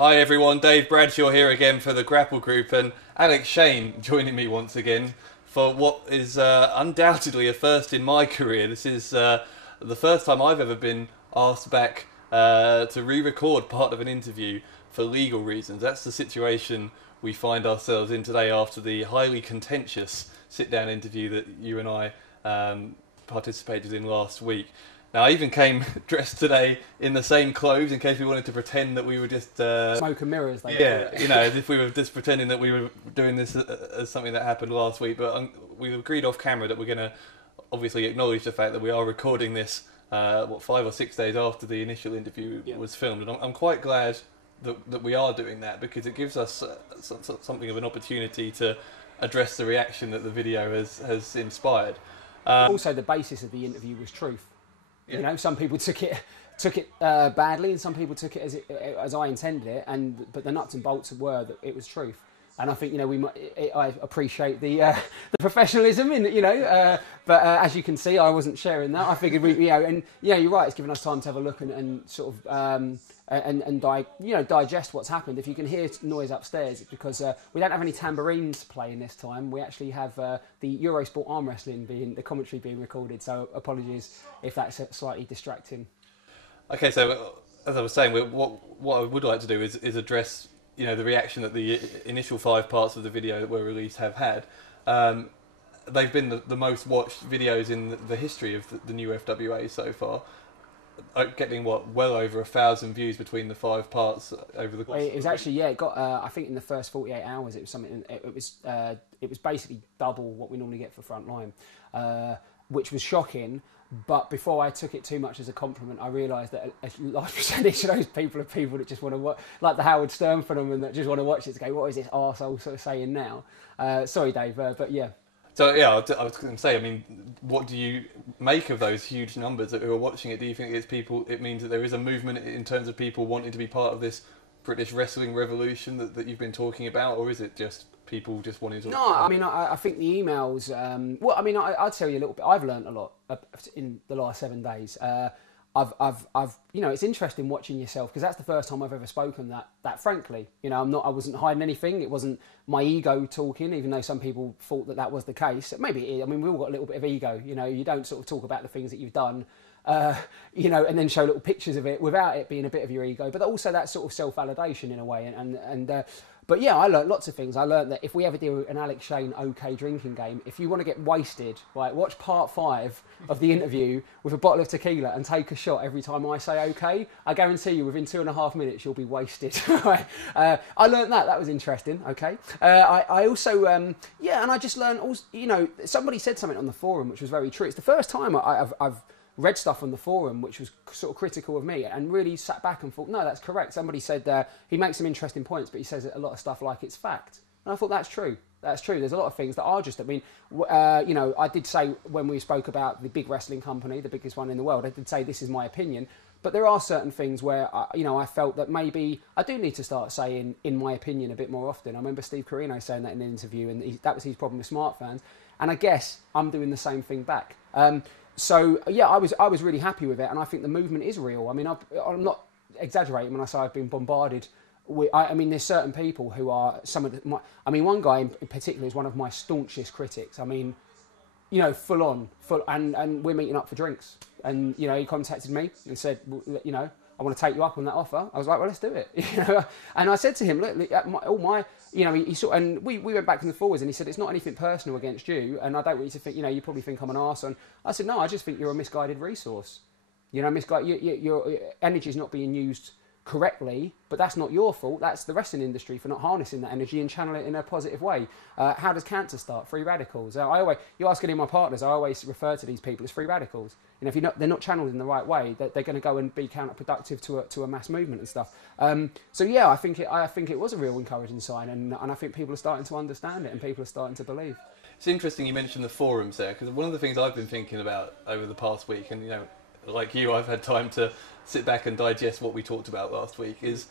Hi everyone, Dave Bradshaw here again for the Grapple Group, and Alex Shane joining me once again for what is undoubtedly a first in my career. This is the first time I've ever been asked back to re-record part of an interview for legal reasons. That's the situation we find ourselves in today after the highly contentious sit-down interview that you and I participated in last week. Now, I even came dressed today in the same clothes in case we wanted to pretend that we were just... smoke and mirrors, they you know, as if we were just pretending that we were doing this as something that happened last week. But we agreed off camera that we're going to obviously acknowledge the fact that we are recording this, 5 or 6 days after the initial interview was filmed. And I'm quite glad that we are doing that, because it gives us something of an opportunity to address the reaction that the video has inspired. Also, the basis of the interview was truth. Yeah. You know, some people took it badly, and some people took it as I intended it. But the nuts and bolts were that it was truth. And I think, you know, I appreciate the professionalism in, you know, but as you can see, I wasn't sharing that. I figured you're right. It's given us time to have a look and sort of digest what's happened. If you can hear noise upstairs, it's because we don't have any tambourines playing this time. We actually have the Eurosport arm wrestling the commentary being recorded. So apologies if that's slightly distracting. Okay, so as I was saying, what I would like to do is address, you know, the reaction that the initial 5 parts of the video that were released have had. They've been the most watched videos in the history of the new FWA so far, getting well over 1,000 views between the 5 parts over the course. It was actually, it got I think in the first 48 hours it was something. It was basically double what we normally get for Frontline, which was shocking. But before I took it too much as a compliment, I realised that a large percentage of those people are people that just want to watch, like the Howard Stern phenomenon, that just want to watch it to go, what is this arsehole sort of saying now? Sorry, Dave, but yeah. So, yeah, I was going to say, I mean, what do you make of those huge numbers who are watching it? Do you think it means that there is a movement in terms of people wanting to be part of this British wrestling revolution that you've been talking about, or is it just people just wanting to... No, I mean, I think the emails... well, I mean, I'll tell you a little bit. I've learned a lot in the last 7 days. I've you know, it's interesting watching yourself, because that's the first time I've ever spoken that frankly. You know, I wasn't hiding anything. It wasn't my ego talking, even though some people thought that was the case. Maybe it is. I mean, we've all got a little bit of ego. You know, you don't sort of talk about the things that you've done, you know, and then show little pictures of it without it being a bit of your ego. But also that sort of self-validation in a way. But yeah, I learned lots of things. I learned that if we ever do an Alex Shane OK drinking game, if you want to get wasted, right, watch part 5 of the interview with a bottle of tequila and take a shot every time I say OK. I guarantee you within 2.5 minutes you'll be wasted. I learned that was interesting. Okay. I also and I just learned also, you know, somebody said something on the forum which was very true. It's the first time I've read stuff on the forum which was sort of critical of me, and really sat back and thought, no, that's correct. Somebody said he makes some interesting points, but he says a lot of stuff like it's fact. And I thought, that's true. That's true. There's a lot of things that are just, I mean, you know, I did say when we spoke about the big wrestling company, the biggest one in the world, I did say this is my opinion. But there are certain things where, you know, I felt that maybe I do need to start saying, in my opinion, a bit more often. I remember Steve Corino saying that in an interview, and that was his problem with smart fans. And I guess I'm doing the same thing back. So yeah, I was really happy with it, and I think the movement is real. I mean, I'm not exaggerating when I say I've been bombarded with. I mean, there's certain people who are I mean, one guy in particular is one of my staunchest critics. I mean, you know, and we're meeting up for drinks, and you know, he contacted me and said, you know, I want to take you up on that offer. I was like, well, let's do it. You know? And I said to him, look, all my, you know, and we went back and forwards, and he said, it's not anything personal against you, and I don't want you to think, you know, you probably think I'm an arse. And I said, no, I just think you're a misguided resource. You know, your energy is not being used correctly, but that's not your fault. That's the wrestling industry for not harnessing that energy and channel it in a positive way. How does cancer start? Free radicals. You ask any of my partners, I always refer to these people as free radicals. You know, if they're not channeled in the right way, they're going to go and be counterproductive to a mass movement and stuff. So yeah, I think it was a real encouraging sign, and I think people are starting to understand it, and people are starting to believe. It's interesting you mentioned the forums there, because one of the things I've been thinking about over the past week, and you know, like you, I've had time to sit back and digest what we talked about last week, is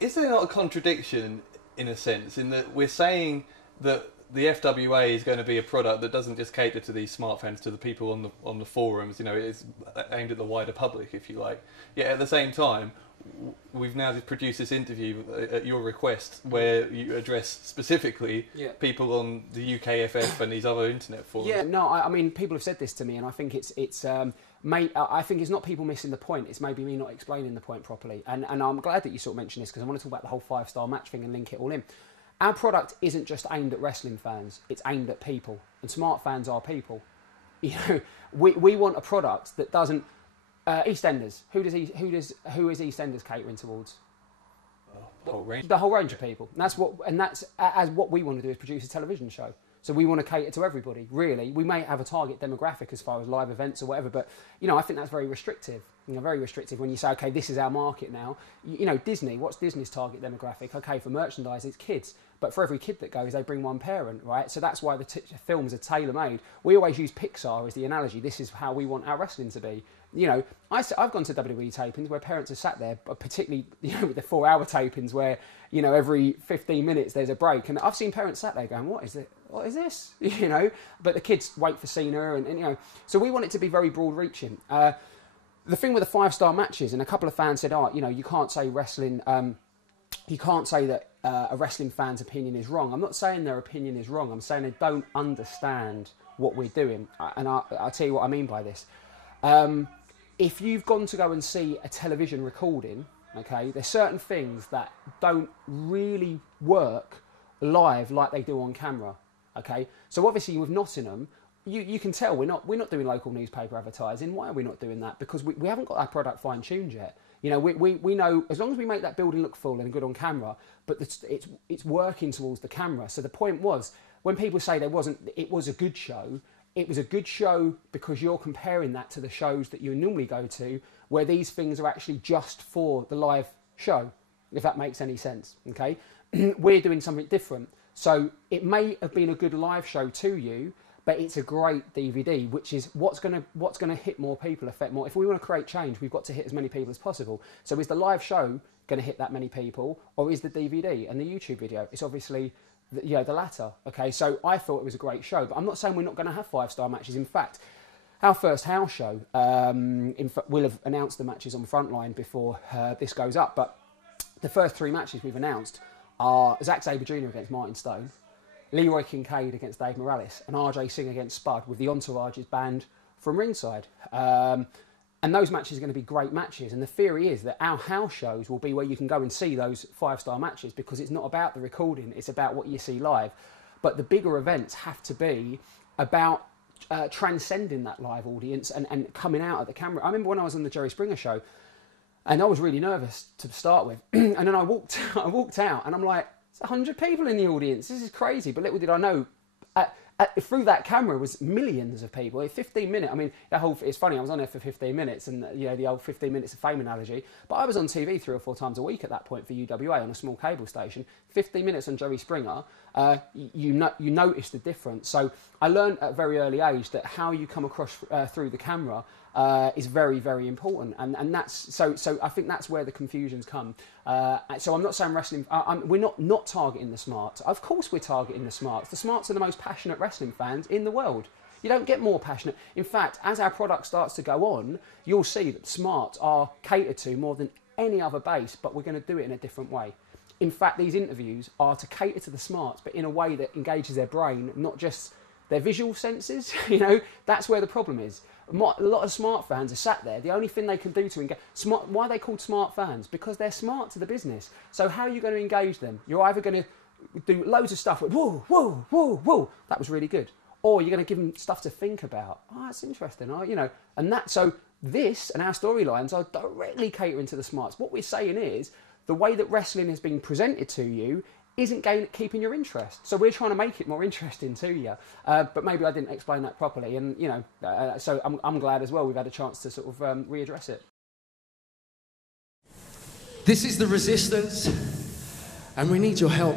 there not a contradiction in a sense in that we're saying that the FWA is going to be a product that doesn't just cater to these smart fans, to the people on the forums, you know, it's aimed at the wider public, if you like. Yet at the same time, we've now produced this interview at your request where you address specifically people on the UKFF and these other internet forums. Yeah, no, I mean, people have said this to me, and I think I think it's not people missing the point, it's maybe me not explaining the point properly. And I'm glad that you sort of mentioned this, because I want to talk about the whole 5-star match thing and link it all in. Our product isn't just aimed at wrestling fans, it's aimed at people, and smart fans are people. You know, we want a product that doesn't... EastEnders. Who is EastEnders catering towards? The whole range of people. And that's what we want to do, is produce a television show. So we want to cater to everybody, really. We may have a target demographic as far as live events or whatever, but, you know, I think that's very restrictive. You know, very restrictive when you say, okay, this is our market now. You know, Disney, what's Disney's target demographic? Okay, for merchandise, it's kids. But for every kid that goes, they bring one parent, right? So that's why the films are tailor-made. We always use Pixar as the analogy. This is how we want our wrestling to be. You know, I've gone to WWE tapings where parents are sat there, particularly, you know, with the 4-hour tapings where, you know, every 15 minutes there's a break. And I've seen parents sat there going, what is it? What is this? You know, but the kids wait for Cena and, you know, so we want it to be very broad-reaching. The thing with the 5-star matches, and a couple of fans said, oh, you know, you can't say wrestling, you can't say that a wrestling fan's opinion is wrong. I'm not saying their opinion is wrong. I'm saying they don't understand what we're doing. And I'll tell you what I mean by this. If you've gone to go and see a television recording, okay, there's certain things that don't really work live like they do on camera, okay? So obviously with Nottingham, you can tell we're not doing local newspaper advertising. Why are we not doing that? Because we haven't got our product fine-tuned yet. You know, we know, as long as we make that building look full and good on camera, but it's working towards the camera. So the point was, when people say it was a good show, it was a good show because you're comparing that to the shows that you normally go to, where these things are actually just for the live show, if that makes any sense, okay? We're doing something different. So it may have been a good live show to you, but it's a great DVD, which is what's gonna hit more people, affect more. If we want to create change, we've got to hit as many people as possible. So is the live show going to hit that many people, or is the DVD and the YouTube video? It's obviously the latter. Okay, so I thought it was a great show, but I'm not saying we're not going to have 5-star matches. In fact, our first house show, we'll have announced the matches on Frontline before this goes up, but the first 3 matches we've announced are Zack Sabre Jr. against Martin Stone, Leroy Kincaid against Dave Morales, and RJ Singh against Spud, with the entourages banned from ringside. And those matches are going to be great matches. And the theory is that our house shows will be where you can go and see those 5-star matches, because it's not about the recording, it's about what you see live. But the bigger events have to be about transcending that live audience and coming out at the camera. I remember when I was on the Jerry Springer show, and I was really nervous to start with. And then I walked out, and I'm like, it's 100 people in the audience. This is crazy. But little did I know, through that camera was millions of people. 15 minutes. I mean, it's funny. I was on there for 15 minutes, and you know the old 15 minutes of fame analogy. But I was on TV 3 or 4 times a week at that point for UWA on a small cable station. 15 minutes on Jerry Springer. You notice the difference. So I learned at a very early age that how you come across through the camera is very, very important, and that's so I think that's where the confusions come. So I'm not saying wrestling. We're not targeting the smarts. Of course, we're targeting the smarts. The smarts are the most passionate wrestling fans in the world. You don't get more passionate. In fact, as our product starts to go on, you'll see that smarts are catered to more than any other base, but we're going to do it in a different way. In fact, these interviews are to cater to the smarts, but in a way that engages their brain, not just their visual senses. You know, that's where the problem is. A lot of smart fans are sat there. The only thing they can do to engage... Why are they called smart fans? Because they're smart to the business. So how are you going to engage them? You're either going to do loads of stuff with, whoa, whoa, whoa, whoa, that was really good. Or you're going to give them stuff to think about. Oh, that's interesting. Oh, you know, and that... So this and our storylines are directly catering to the smarts. What we're saying is, the way that wrestling has been presented to you isn't keeping your interest. So we're trying to make it more interesting to you. But maybe I didn't explain that properly. And, you know, so I'm glad as well we've had a chance to sort of readdress it. This is the resistance, and we need your help.